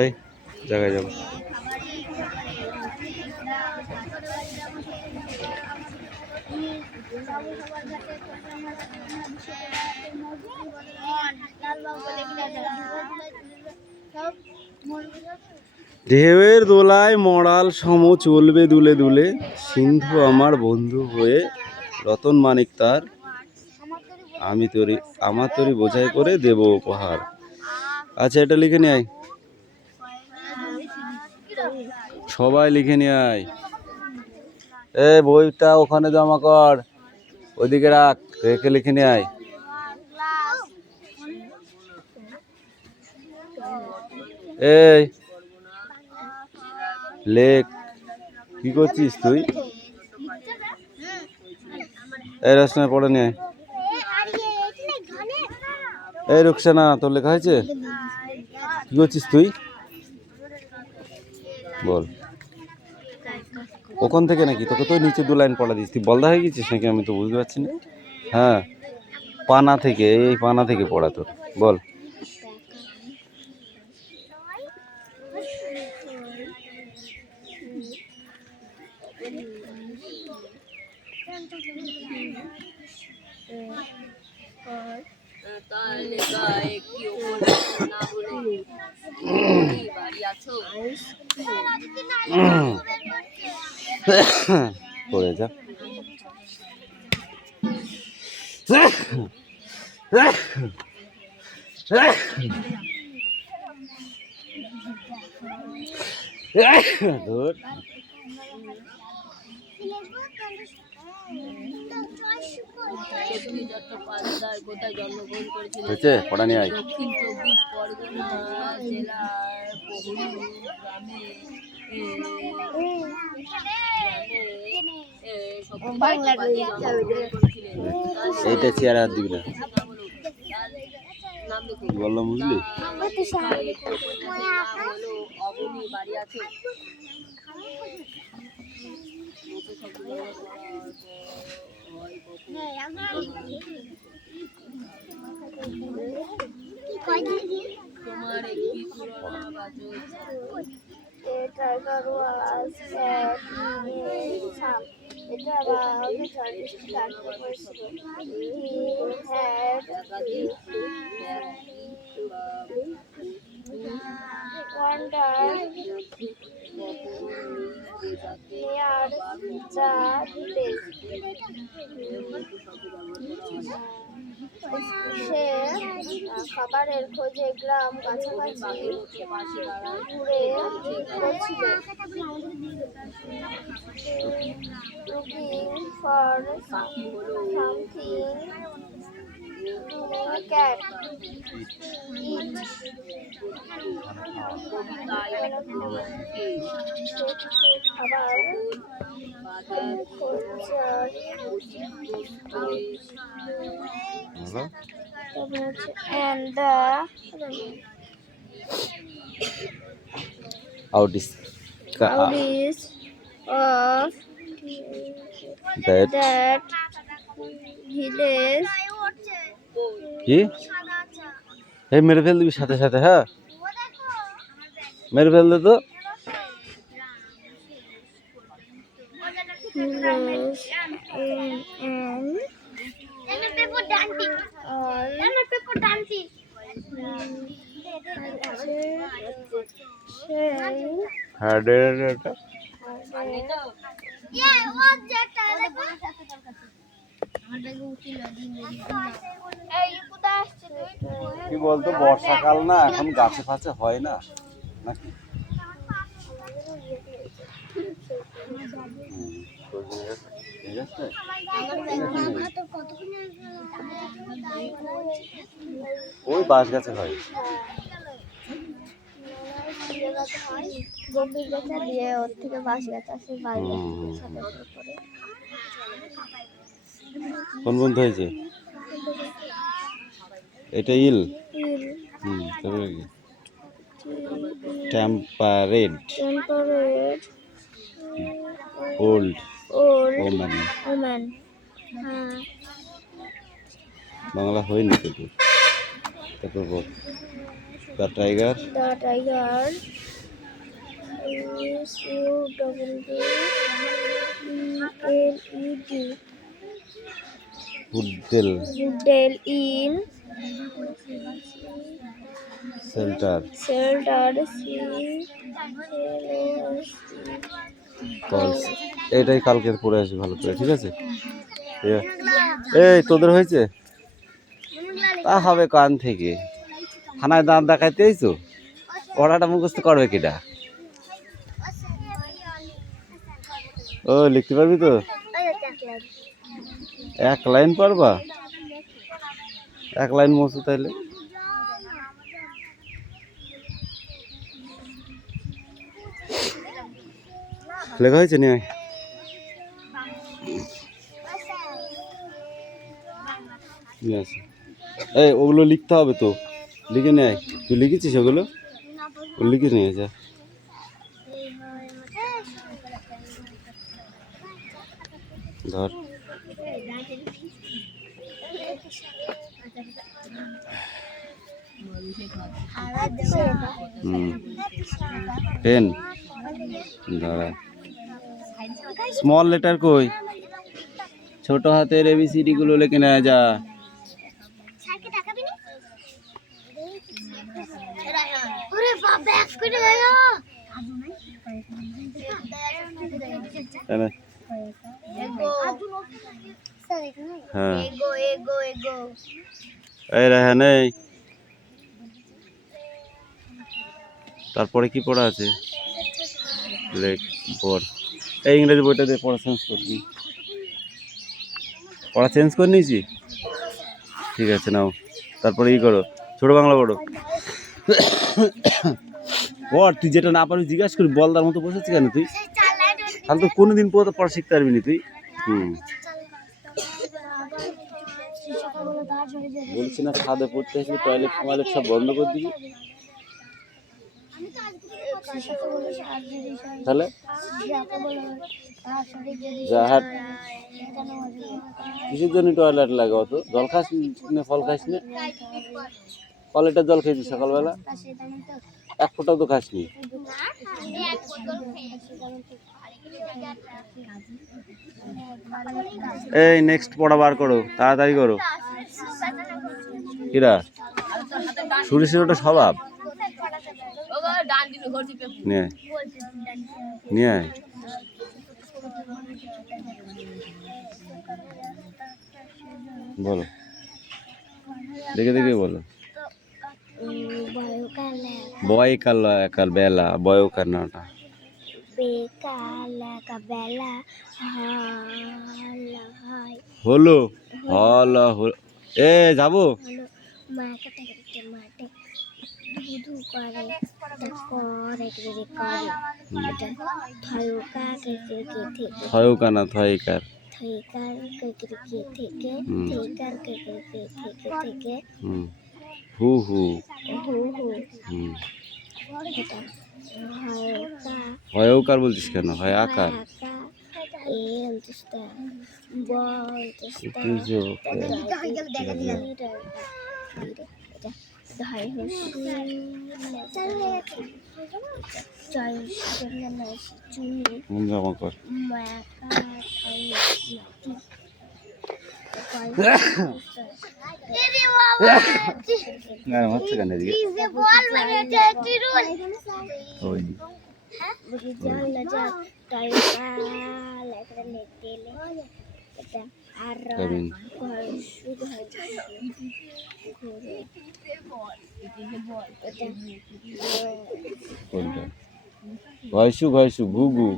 এই জায়গায় যাবো। ঢেউয়ের দোলায় মরাল সম চলবে দুলে দুলে, সিন্ধু আমার বন্ধু হয়ে রতন মানিক তার, আমার তরি বোঝাই করে দেব উপহার। আচ্ছা, এটা লিখে নিয়ে আয়, সবাই লিখে নিয়ে আয়। এই বইটা ওখানে জমা কর, ওইদিকে রাখ, রেখে লিখে নিয়ে আয়। এই লেখ, কি করছিস তুই? এই রচনা পড়ে নিয়ে আয়। এই রুকসানা, তোর লেখা হয়েছে? কি করছিস তুই? বল। ওখান থেকে নাকি? তোকে তো নিচে 2 লাইন পড়া দিচ্ছি, বলদা হয়ে গেছিস নাকি? আমি তো বুঝতে পারছি না। হ্যাঁ, পানা থেকে, এই পানা থেকে পড়া তোর। বল। পড়ে যা। হয়েছে, পড়া নিয়ে আয়। দক্ষিণ 24 পরগনা জেলার বহুরু গ্রামে এইটা চেয়ার হাত দিবি না, বললাম বুঝলি? অবনী বাড়ি আছে। তোমার একটি পুরনো বাজল সে খাবারের খোঁজে গ্রাম কাছাকাছি ঘুরে করছিল। Looking for something cat eat. খাবার and the outings of that village. কি? এই মেরে ফেল দিবি সাথে সাথে। হ্যাঁ, মেরে ফেল দে তো। কি বলতো, বর্ষাকাল না, এখন গাছে ফাছে হয় না নাকি? ওই বাঁশ গাছে হয়। গম্ভীর গাছে দিয়ে ওর থেকে বাঁশ গাছ আসে বাইরে। কোন বন্ধু হয়েছে? এটা ইল। তারপরে কি? Temperate temperate old old woman. Woman. হ্যাঁ, বাংলা হয়নি তো তোর। তারপর বল the tiger the tiger is UWELED পুডেল Hotel in শেল্টার shelter কলস। এটাই কালকে পড়ে আসি ভালো করে, ঠিক আছে? এই তোদের হয়েছে? তা হবে কান থেকে। থানায় দাঁত দেখাইতে এইছো, পড়াটা মুখস্থ করবে কিটা? ও লিখতে পারবি তো? এক লাইন পারবা? এক লাইন মুছো তাইলে। লেখা হয়েছে নিয়ে নিয়ে আসি। এই ওগুলো লিখতে হবে তো, লিখে নেয়। তুই লিখেছিস ওগুলো? লিখে নিয়ে যা। ধর পেন দাঁড়া। স্মল লেটার কই? ছোট হাতের এবিসিডি গুলো লিখে নেওয়া যা। হ্যাঁ এই রায়হান এই, তারপরে কি পড়া আছে? লেখ পড়। এই ইংরেজি বইটা দিয়ে পড়া চেঞ্জ করবি। পড়া চেঞ্জ করে নিয়েছি, ঠিক আছে নাও। তারপরে ই করো, ছোট বাংলা পড়ো। পড়, তুই যেটা না পারবি জিজ্ঞাসা করবি। বলদার মতো বসেছি কেন তুই? তাহলে তো কোনোদিন পড়া শিখতে পারবি না তুই। বলছি না ছাদে পড়তে আসবি, টয়লেট ফয়লেট সব বন্ধ করে দিবি। তাহলে যা হাট। কিসের জন্য টয়লেট লাগে অত? জল খাস না, ফল খাস না? কলেটার জল খেয়েছি সকালবেলা, এক ফোঁটাও তো খাসনি। এই নেক্সট পড়া বার করো, তাড়াতাড়ি করো। কিরা সুরেশের ওটা স্বভাব। নিয়ে আয়, নিয়ে আয়। বলো, দেখে দেখে বলো। বয় কালা একাল বেলা, বয় কান্নাটা বেলা হলো হলো হলো। এ যাবো মাকে মাঠে ধু করে তারপরে থয়কা না থয়কার হু হু হয়কার বলছিস কেন? হয় আকার। জমা কর। হচ্ছে কেন এদিকে? ঘয়সু ঘয়সু ঘুঘু।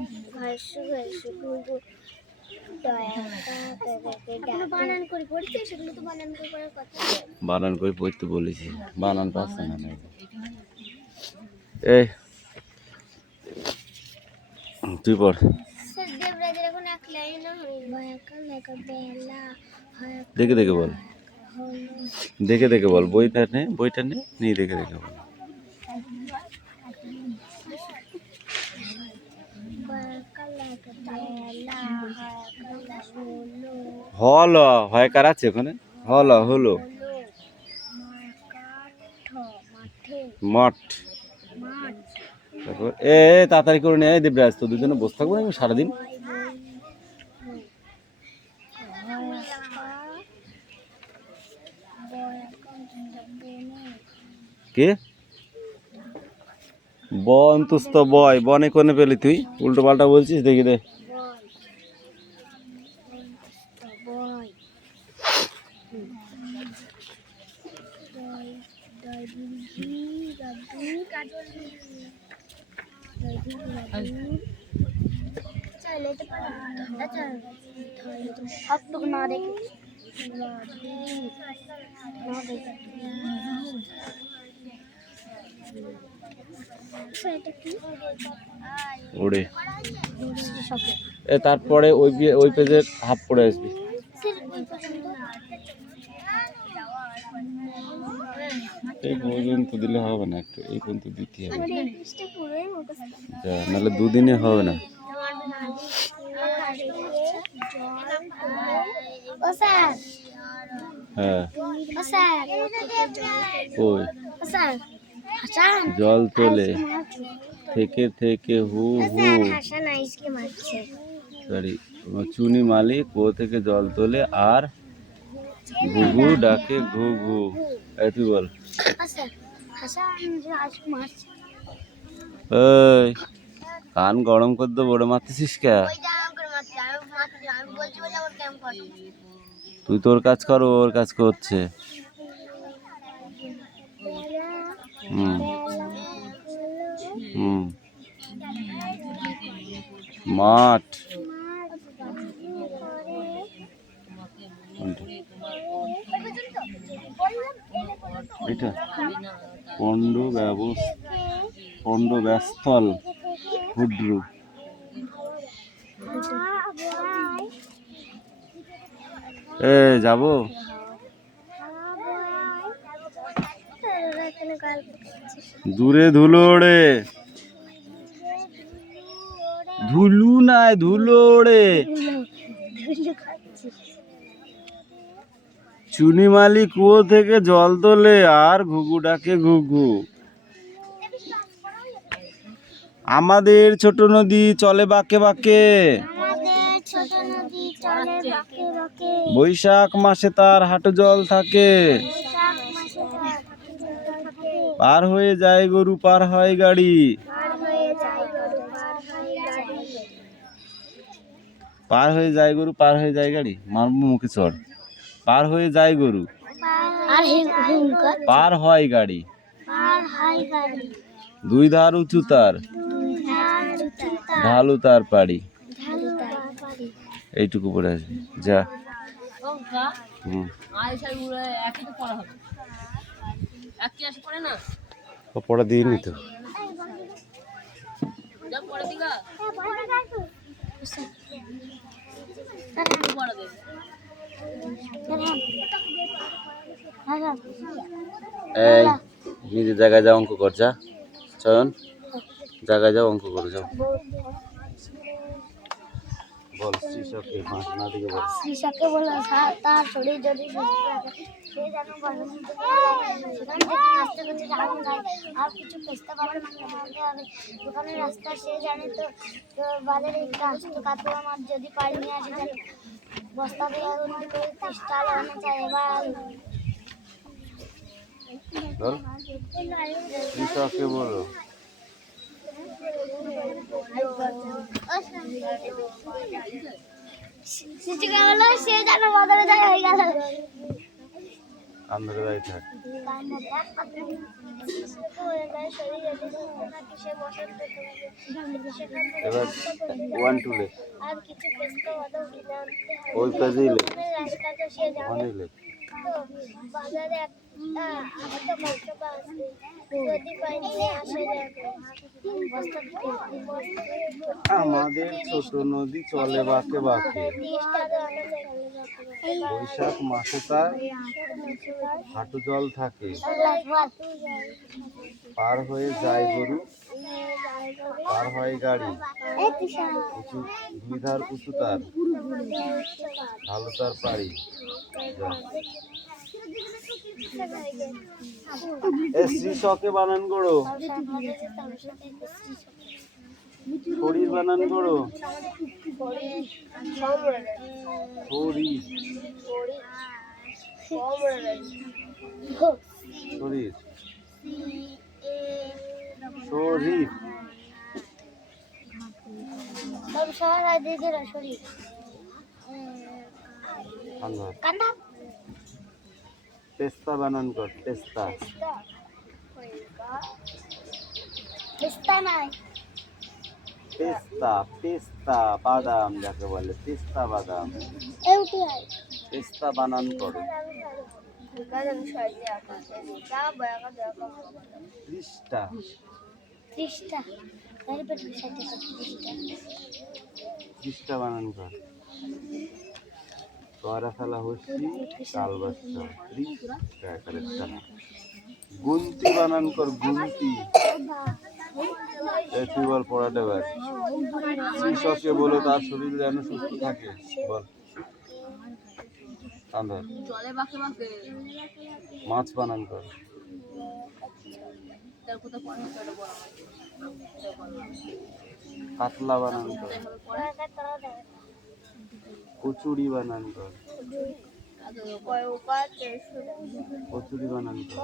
বানান করে পড়তে বলেছি, বানান পাচ্ছে না। এই তুই পড়। দেখে দেখে বল, দেখে দেখে বল। বইটা নে, বইটা নে, নিয়ে দেখে দেখে বল। হল হয় কার আছে ওখানে? হল হলো মঠ। তারপর তাড়াতাড়ি করে নিয়ে দেবরাজ, তো দুজনে বসে থাকবো আমি সারাদিন। কে বন্তুস্ত বয় বনে কোনে পেলি তুই? উল্টো পাল্টা বলছিস, দেখি দে। ওরে তারপরে ওই পেজের হাফ পড়ে আসবি। এই পর্যন্ত দিলে হবে না, একটু এই পর্যন্ত দিতে হবে, নাহলে দুদিনে হবে না। হ্যাঁ ওই জল তোলে থেকে থেকে হু হু, সরি চুনি মালিক ও থেকে জল তোলে আর ঘুঘু ডাকে ঘু ঘু। তুই বল। এই কান গরম করে দেবো, ওরে মারতেছিস কে? তুই তোর কাজ কর, ওর কাজ করছে। মাঠ এটা পণ্ড ব্যস্তল হুড্রু। যাবো দূরে ধুলো ওড়ে, ধুলু নাই ধুলো ওড়ে। চুনি মালি কুয়ো থেকে জল তোলে আর ঘুঘু ডাকে ঘুঘু। আমাদের ছোট নদী চলে বাঁকে বাঁকে, বৈশাখ মাসে তার হাঁটু জল থাকে। পার হয়ে যায় গরু পার হয় গাড়ি, পার হয়ে যায় গরু পার হয়ে যায় গাড়ি। মারবো মুখে চড়। পার হয়ে যায় গরু পার হয় গাড়ি, দুই ধার উঁচু তার ঢালু তার পাড়ি। এইটুকু পড়ে আসবি যা। পড়া দিইনি তো। এই নিজের জায়গায় যাও, অঙ্ক কর যা। চয়ন জায়গায় যাও, অঙ্ক করে যাও। বল শ্রীশকে মাছ না দিকে বল। শ্রীশকে বলে তার শরীর যদি সুস্থ থাকে সে যেন সেখান থেকে নাচতে করতে জানানো যায়, আর কিছু খুঁজতে পারবে না, বলতে হবে দোকানের রাস্তা সে জানে। তো বাজারে কাতলা মাছ যদি পাড়ি নিয়ে আসে যেন বস্তা দিয়ে স্টাল আনা চায়। এবার শ্রীশকে বলো। সে যেন বাজারে যায় হয়ে গেল। আমরা যাই থাক। এবার 1 2 লে আর কিছু পেস্তা বাদাম কিনে আনতে হবে। ওই পেজেই লে রাস্তাটা সে জানে। ওখানেই লে। তো বাজারে একটা আলাদা বস্তা আছে, যদি পাই নিয়ে আসে বস্তা থেকে। আমাদের ছোট নদী চলে বাঁকে বাঁকে, বৈশাখ মাসে তার হাঁটু জল থাকে। পার হয়ে যায় গরু পার হয় গাড়ি, এই তিশা উঁচু দুই ধার উঁচু তার, ঢালু তার পারি। এ শ্রীশকে বানান করো, শরীর বানান করো, শরীর শরীর শরীর কান্দা তেস্তা বানান কর, তেস্তা পেস্তা নাই পেস্তা পেস্তা বাদাম যাকে বলে পেস্তা বাদাম, এউটি আই পেস্তা বানান করো। পৃষ্ঠা ত্রিশটা তার পেট বিষয়টা ত্রিশটা পৃষ্ঠা বানান কর। তোরা ফেলা হচ্ছি কাল বাচ্চা পৃষ্ঠা করে চালা। গুনতি বানান কর, গুনতি। এই তুই বল পড়াটা এবার। শ্রীশকে বলো তার শরীর যেন সুস্থ থাকে, বল। আন্দার জলে বাঁকে বাঁকে মাছ বানান কর। তার কোথাও পড়া হচ্ছে বলা কাতলা বানান কর। কচুরি বানান কর। কচুরি বানান কর।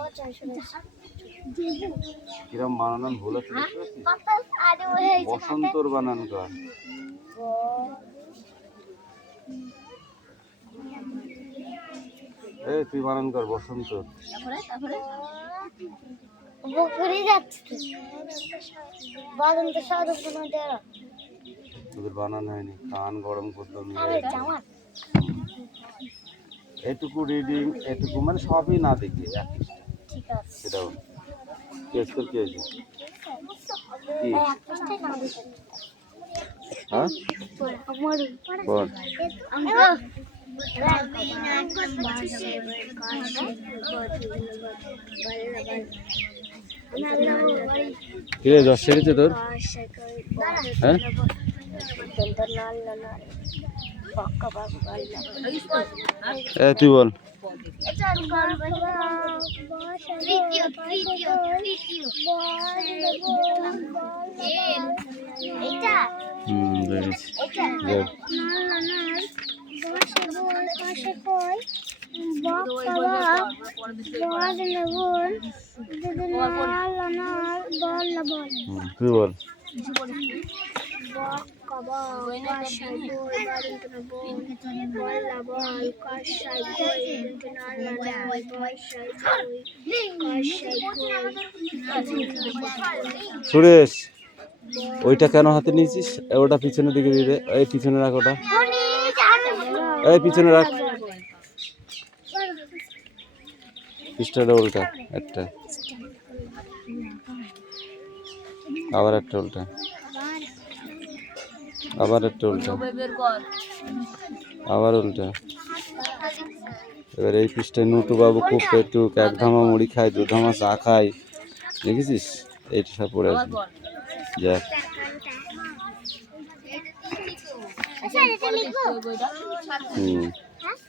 কিরম বানানো ভুল আছে দেখতে পাচ্ছিস? বসন্তর বানান কর। এই তুই বানান কর বসন্ত। তারপরে বকরি যাচ্ছে বাদাম তো সাদা কোনো দেরা তোদের বানান হয়নি, কান গরম করতে আরে জামা এটুকু রিডিং, এটুকু মানে সবই না দেখি ঠিক আছে সেটাও কেস তোর কি হয়েছে কি? একটাই না দিতে হ্যাঁ আমার বল। কি রে জ্বর সেরেছে তোর? হ্যাঁ তুই বল। তৃতীয় তৃতীয় তৃতীয় এটা বুঝেছি। এটা যাক। তুই বল। সুরেশ ওইটা কেন হাতে নিয়েছিস? ওটা পিছনের দিকে দিয়ে দে, এই পিছনে রাখ ওটা, এই পিছনে রাখ। পৃষ্ঠাটা উল্টা, একটা আবার একটা উল্টা, আবার একটা উল্টা, বের কর আবার উল্টা। এবার এই পৃষ্ঠায় নুটু বাবু খুব পেটুক, এক ধামা মুড়ি খায়, দু ধামা চা খায়, দেখেছিস? এইটা সব পড়ে আসবে। যা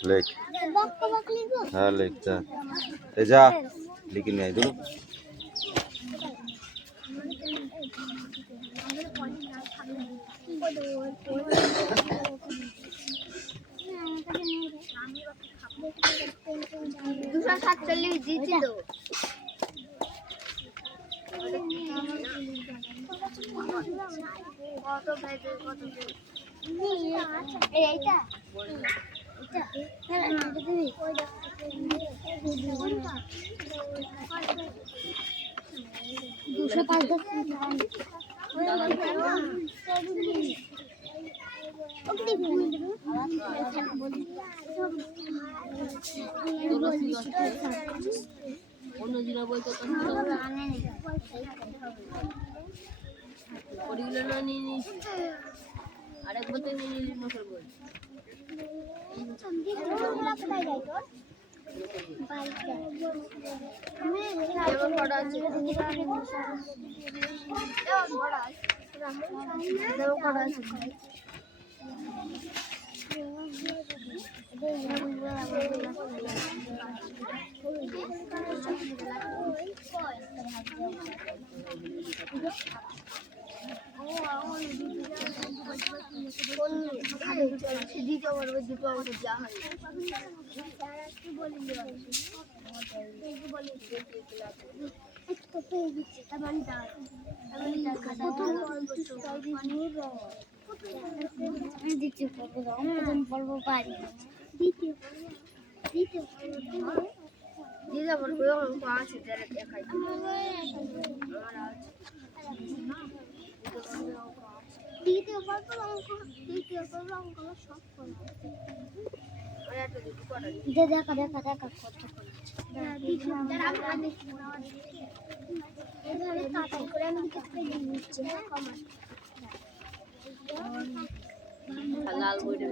লেখ, হ্যাঁ লেখ, যা এ যা লিখে নিয়ে আয় দূর। দুশো 47 দিয়েছিল কত ভেজে কত এইটা দুশো 5 অন্য দিনের বই তো ওইগুলো না নিয়ে নিস, আরেকবার তো নিয়ে নিলি মশার বই। এবার কটা আছে? এবার কটা আছে? দিতে পারবো দুটো অঙ্ক যা হয় দ্বিতীয় পর্ব পারি দ্বিতীয় দিতে পারবো অঙ্ক আছে যারা দেখাই দ্বিতীয় পর্ব অঙ্ক সব দেখা কত লাল বইটা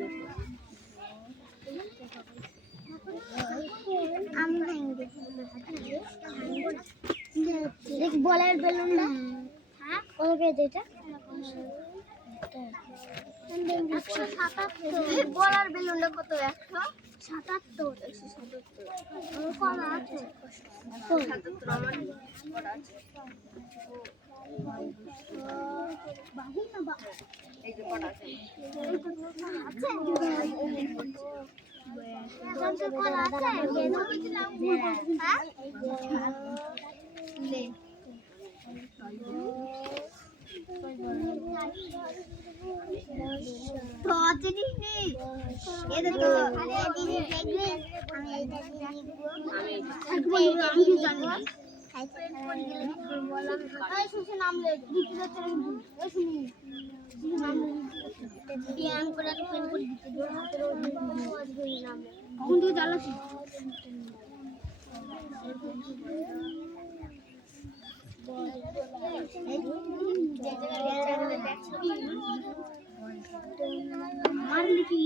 বলের বেলুনটা কত পেয়েছে এটা বলার বেলুনটা কত 177 কলা আছে 77 আমার কটা আছে এই যে কটা আছে কখন থেকে জ্বালাচ্ছি মারলি কি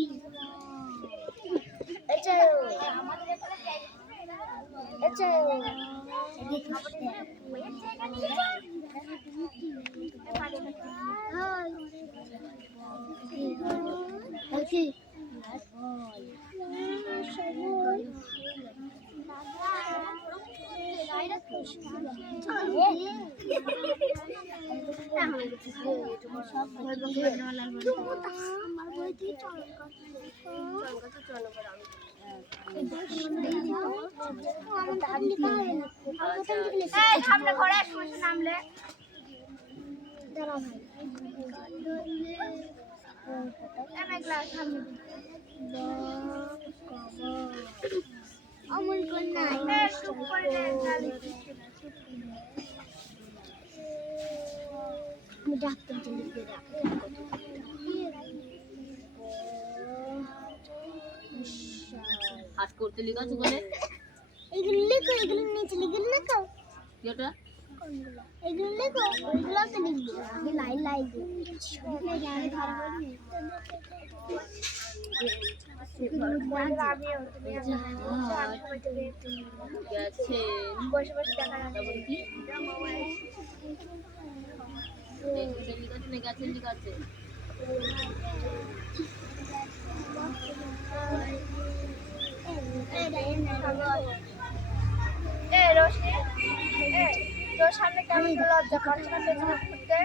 সামনে ঘরে নামলে অমল কন্যা আমি ডাক্তার লিখে হাত করতে লিখাছো বলে এগুলো লেখো এগুলো নিচে লিখে লেখো এটা এগুলো লেখো ওইগুলো তো লিখবো আগে লাইন লাইন গেছেন লিখাচ্ছে তোর সামনে কেমন লজ্জা করছে না পেছনে ঘুরতে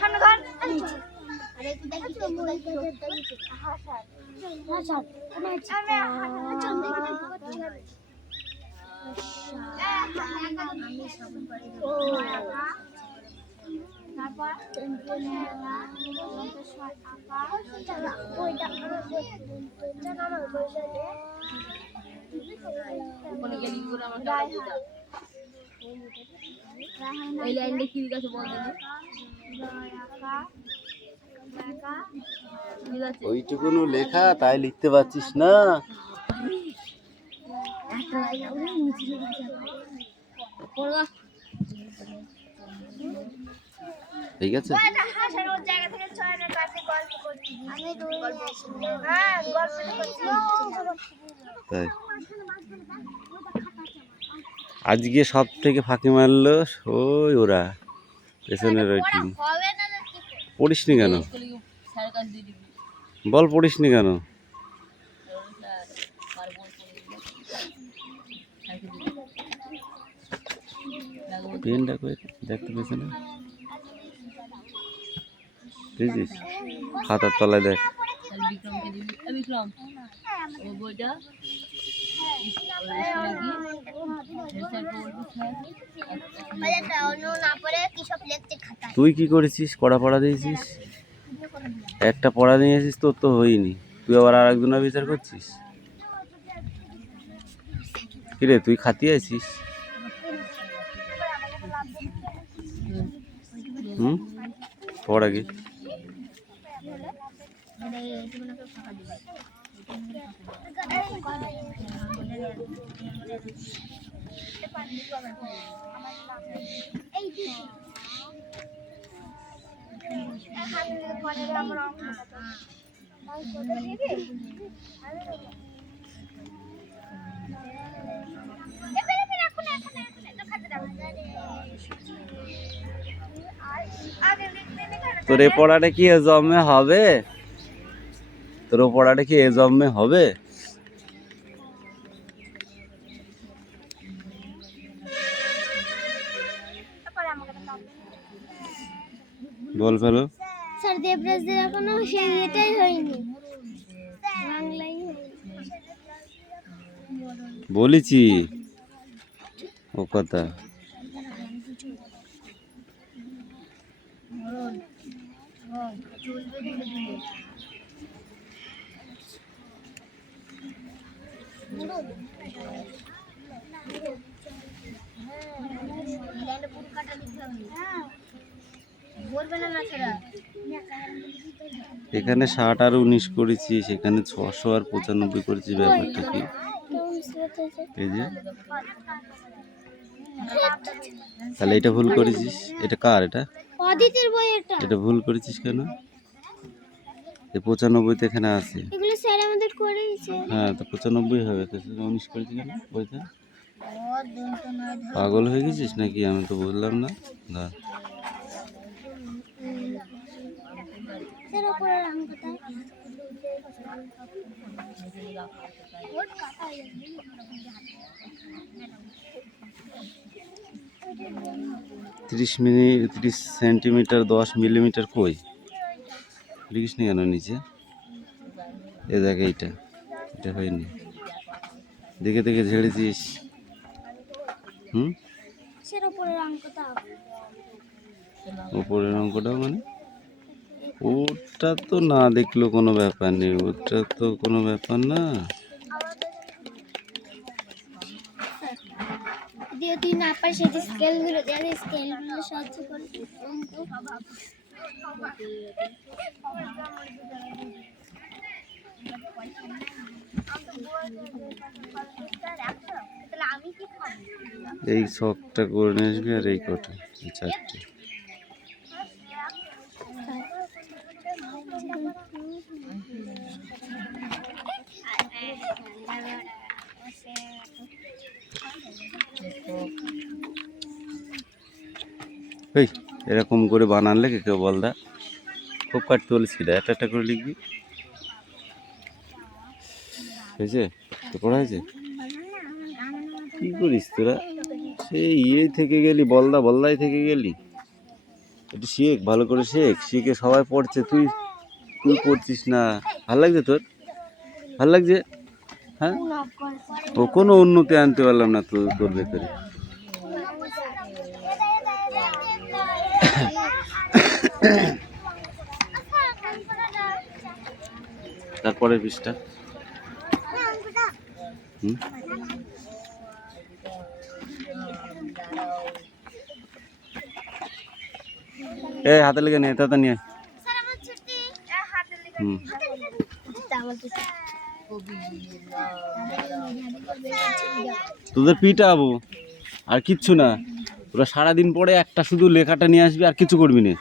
সামনে ঘর আরে একটু দেখি ওখানে গিয়ে লিখে করে আমার টাকা দিয়ে দাও এই লাইনটা কি লিখাছে বল দেখি ওইটুকুনো লেখা তাই লিখতে পারছিস না ঠিক আছে জায়গা থেকে 6 আমি দই নিয়ে আসি। হ্যাঁ, গল্প করছি। তাই আজকে সব থেকে ফাঁকি মারলো ওই ওরা পেছনের ওই টিম। হবে না তো কি পড়িসনি কেন? স্কুলে গিয়ে স্যারের কাছে দিয়ে দিবি। বল পড়িসনি কেন? স্যার, আর বল করে দিবি। স্যারকে দিয়ে দিবি। লাগবো তো। পেনটা করে দেখতে পেছনে বুঝিস খাতার তলায় দেখ। তাহলে বিক্রমকে দিবি। বিক্রম, ও বইটা স্কুলে গিয়ে স্যারকে বলবি স্যার বাজারটা অন্য না পড়ে কি সব লিখতে খাতা। তুই কি করেছিস? কড়া পড়া দিয়েছিস, একটা পড়া নিয়েছিস, তোর তো হয়নি, তুই আবার আর একজনের বিচার করছিস। কিরে তুই খাতিয়ে আছিস? হুম, পড়া কি এই দিদি পরে আমরা অঙ্ক দিবি তোর এ পড়াটা কি এ জন্মে হবে? তোর ও পড়াটা কি এ জন্মে হবে? বল ফেলো। স্যার দেবরাজদের এখনো সেই এটাই হয়নি, বাংলাই বলেছি ও কথা। এখানে 60 আর 19 করেছি, সেখানে 600 আর 95 করেছি। ব্যাপারটা কি? এই যে তাহলে এটা ভুল করেছিস। এটা কার? এটা অদিতির বই এটা। এটা ভুল করেছিস কেন? এই 95 তো এখানে আছে। এগুলো স্যার আমাদের করেইছে। হ্যাঁ তো 95 হবে, তো 19 করেছি কেন বইতে? পাগল হয়ে গেছিস নাকি? আমি তো বুঝলাম না। না স্যার উপরের অঙ্কটা 30 মিনিট 30 সেন্টিমিটার 10 মিলিমিটার কই লিখিস নি কেন নিচে? এ দেখ এইটা, এটা হয়নি, দেখে দেখে ঝেড়েছিস। হুম, স্যার উপরের অঙ্কটা উপরের অঙ্কটা মানে ওটা তো না দেখলেও কোনো ব্যাপার নেই, ওটা তো কোনো ব্যাপার না। দিয়ে তুই না পারিস সেটা স্কেলগুলো দিয়ে স্কেলগুলো সাহায্য করে অঙ্ক আমি কি খাবো? এই শখটা করে নিয়ে আসবি আর এই কটা, এই 4টে। এই এরকম করে বানালে কে কেউ বল দা, খুব কাটতে বলেছি দা, একটা একটা করে লিখবি। হয়েছে তো? পড়া হয়েছে? কি করিস তোরা? সেই ইয়ে থেকে গেলি, বলদা বলদাই থেকে গেলি। একটু শেখ, ভালো করে শেখ, শিখে সবাই পড়ছে, তুই তুই পড়ছিস না। ভাল লাগছে তোর? ভাল লাগছে? হ্যাঁ, ও কোনো উন্নতি আনতে পারলাম না তো তোর ভেতরে। তারপরের পৃষ্ঠা। হুম, এই হাতে লেগে নিয়ে এটা নিয়ে। স্যার আমার ছুটি হাতে লিখে হুম, তোদের পিটাবো আর কিচ্ছু না। তোরা সারাদিন পরে একটা শুধু লেখাটা নিয়ে আসবি আর কিছু করবি না।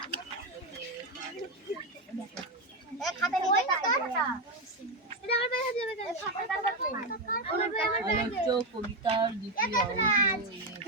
কবিতার দুটি অংশ